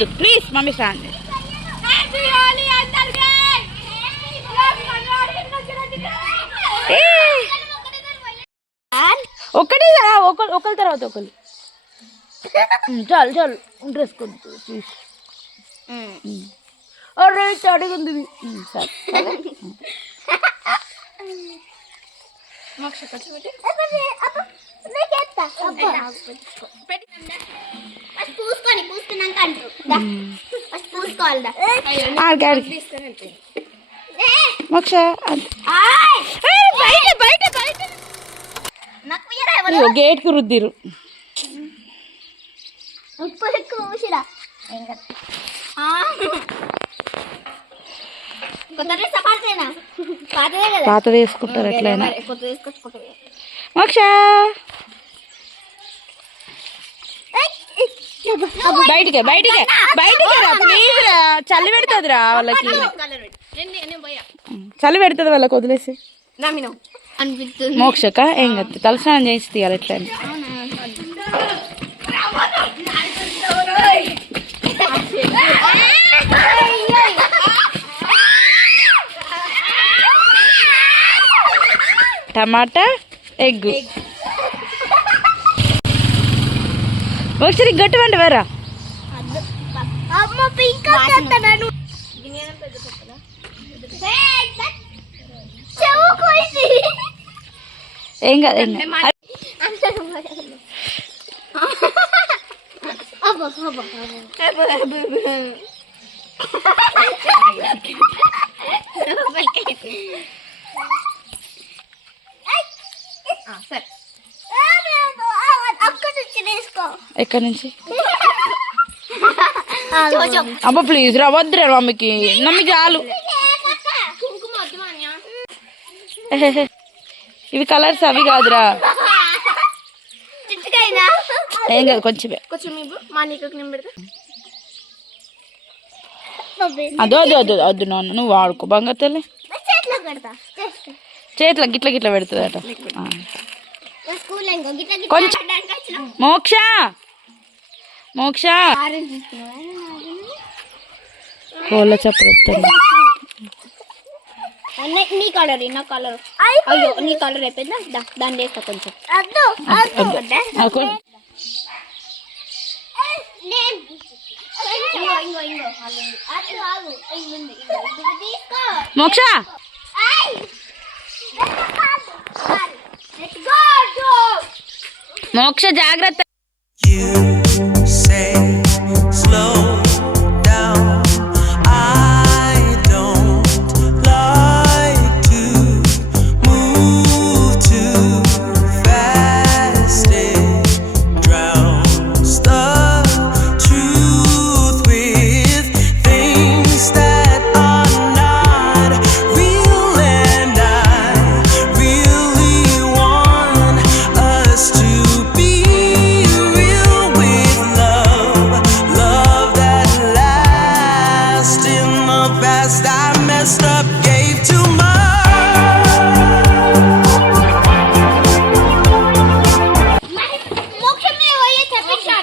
వద్దు please mummy stand. ఒక్కటే ఒకరి తర్వాత ఒకరు. చాలు చాలు డ్రెస్ కొద్దు ప్లీజ్. అడిగింది సరే. మోక్ష గేట్ కు రుద్దిరు. పాత వేసుకుంటారు ఎట్లయినా. మోక్ష బయటికే బయటికే బయటికి రా ప్లీజ్ రా. చలి పెడుతుంది రా వాళ్ళకి, చలి పెడుతుంది వాళ్ళకి. వదిలేసి మోక్షక ఏం కదా తలస్నానం చేసి తీయాలి ఎట్లా. టమాటా ఎగ్ ఒకసారి గట్టి వంట వేరా. ఏం కాదు ఏం కాదు. ఎక్కడి నుంచి అబ్బా ప్లీజ్ రా వద్దురా మమ్మీకి. మమ్మీ చాలు. ఇవి కలర్స్ అవి కాదురా. ఏం కాదు కొంచెమే. అదో అదో అదో వద్దు నాన్న నువ్వు వాడుకో బంగారు తల్లి. చేతిలో గిట్ల గిట్ల పెడుతుంది అట కొంచెం. మోక్ష మోక్ష కోళ్ళ చెప్పలేదు. నీ కలర్ నా కలర్. అయ్యో నీ కలర్ అయిపోయిందా దాన్ని వేస్తా కొంచెం. మోక్ష మోక్ష జాగ్రత్త.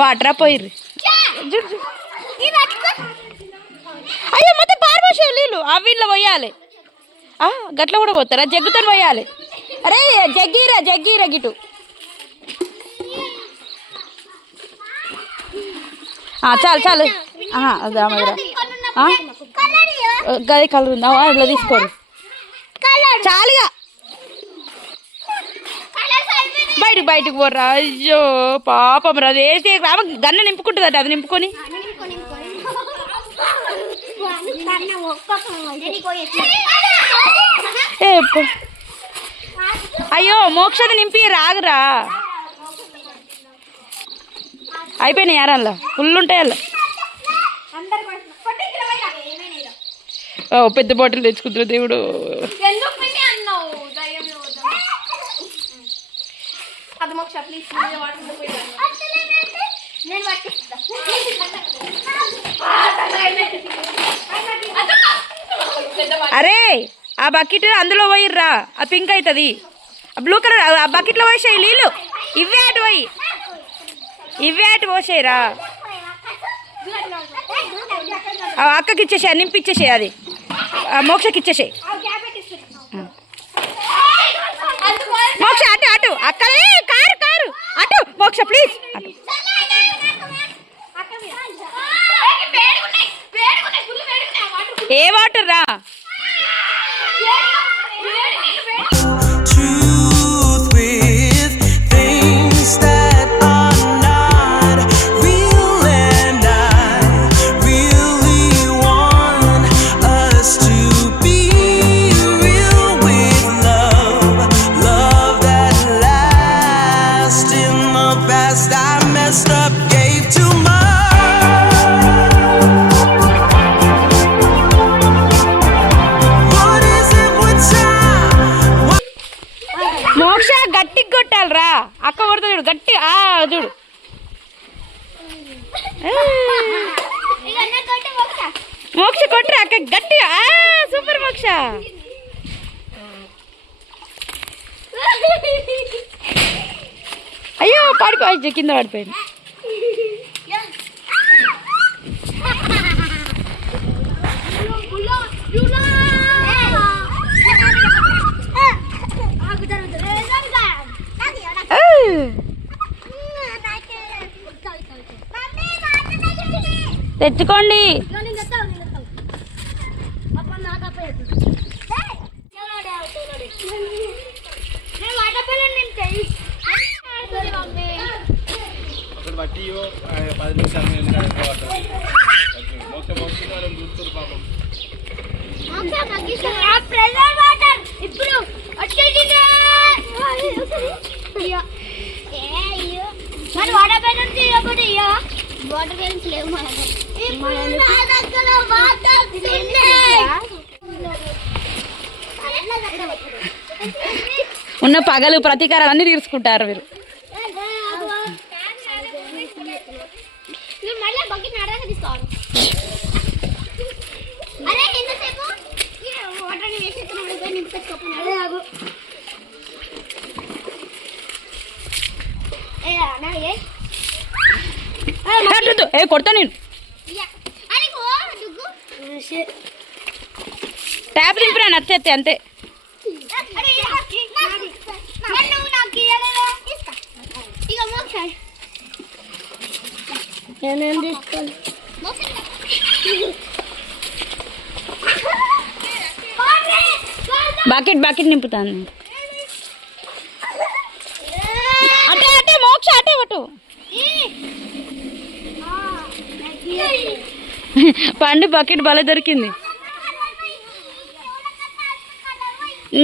వాటరా పోయిర్రు. అయ్యో మొత్తం పారబోసే నీళ్ళు అవి ఇళ్ళ పోయాలి. గట్ల కూడా పోతారా? జగ్గుతో పోయాలి. అరే జగ్గీరా జగ్గీరా గిటు. చాలు చాలు. గది కలర్ ఉందా ఇట్లా తీసుకోరు చాలుగా. బయటకు పోర్రా. అయ్యో పాపం రా. అది వేసి గన్న నింపుకుంటుందట. అది నింపుకొని అయ్యో మోక్షది నింపి రాగురా. అయిపోయినాయి యారల్లా ఫుల్ ఉంటాయి అలా. పెద్ద బాటిల్ తెచ్చుకుంటారు దేవుడు. అరే ఆ బకెట్ అందులో పోయిర్రా. ఆ పింక్ అవుతుంది. ఆ బ్లూ కలర్ ఆ బకెట్లో పోసేయి నీళ్ళు. ఇవే అటు పోయి ఇవే అటు పోసేయరా. అక్కకి ఇచ్చేసే నింపిచ్చేసే అది మోక్షకి ఇచ్చేసే మోక్ష అటు అటు అక్కడే కారు కారు అటు మోక్ష ప్లీజ్ అటు ఏ వాటర్ రా మోక్ష గట్టిగా కొట్టాలరా అక్క కొడతా చూడు గట్టి చూడు మోక్ష కొట్టరా అక్క గట్టిగా సూపర్ మోక్ష అయ్యో పడుకో కింద పడిపోయింది తెచ్చుకోండి వాటర్ గేమ్స్ లేవు ఉన్న పగలు ప్రతీకారాలు అన్ని తీర్చుకుంటారు మీరు మళ్ళీ బకెట్ నడక తీసుకోవాలి అరే ఎంతసేపు వాటర్ వేసేస్తున్నాడు నింపుకొచ్చుకోపోయినాడు ఆగు ఏ కొడతా నేను ట్యాప్ దింపినా నచ్చేస్తే అంతే బకెట్ బకెట్ నింపుతాను అటే అటే మోక్ష అటే పట్టు పండు బకెట్ భలే దొరికింది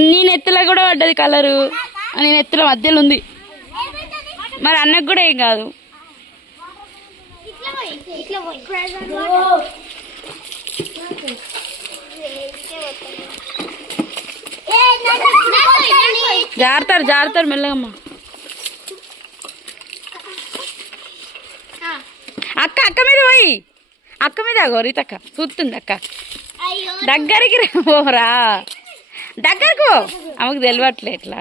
నేను ఎత్తులో కూడా పడ్డది కలరు నేను ఎత్తుల మధ్యలో ఉంది మరి అన్నకు కూడా ఏం కాదు జారుతారు జారుతారు మెల్లగమ్మా అక్క అక్క మీద పోయి అక్క మీద గోరీతక్క చూస్తుంది అక్క దగ్గరికి పోరా దగ్గరకు ఆమెకు తెలియట్లే ఎట్లా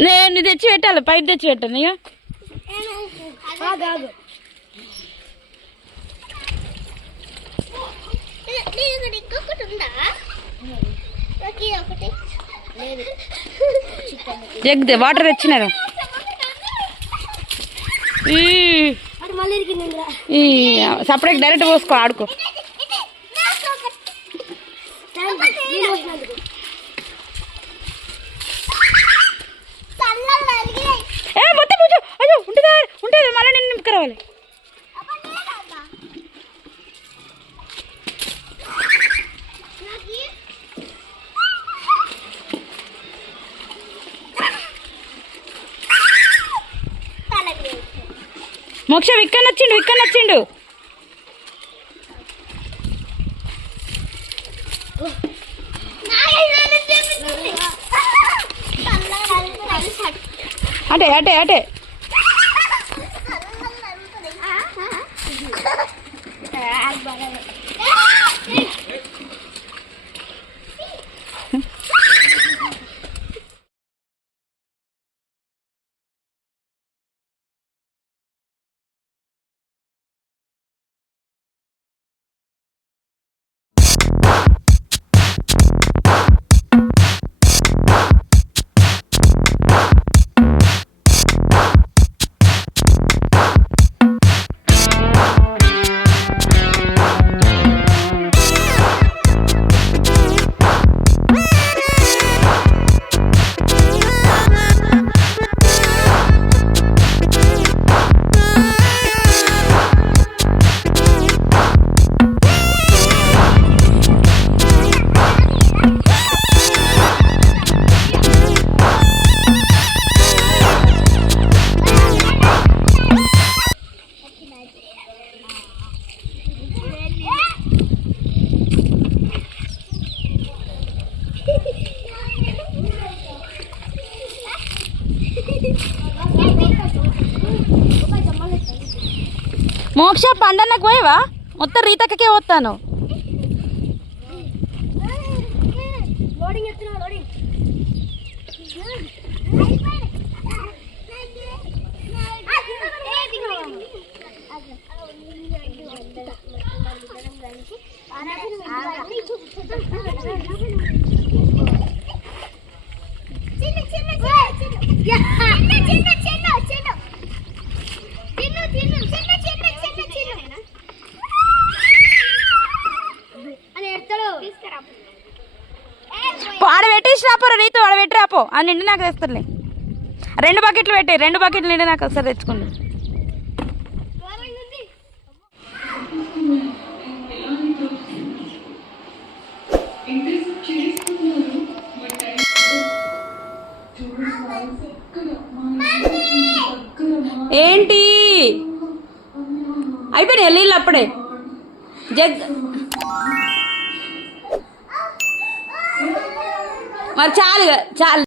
నేను తెచ్చి పెట్టాలి పైన తెచ్చి పెట్టాను ఇక జగ్దే వాటర్ తెచ్చినారు సపరేట్ డైరెక్ట్ పోసుకో ఆడుకో మొత్తం పూజ అయ్యో ఉంటుందా ఉంటుంది మళ్ళీ నేను నింపుకురావాలి మోక్ష విక్క నచ్చిండు అటే అటే అటే అక్ష పండన్నకు పోయేవా మొత్తం రీతక్కకే వస్తాను ఆడ పెట్టేసి రాపోరా రీతు ఆడ పెట్టి రాపో అది నిండి నాకు తెస్తారులే 2 బకెట్లు పెట్టే 2 బకెట్లు నిండి నాకు ఒకసారి తెచ్చుకోండి ఏంటి అయిపోయినాయి నీళ్ళు అప్పుడే జగ్ మరి చాలు చాలు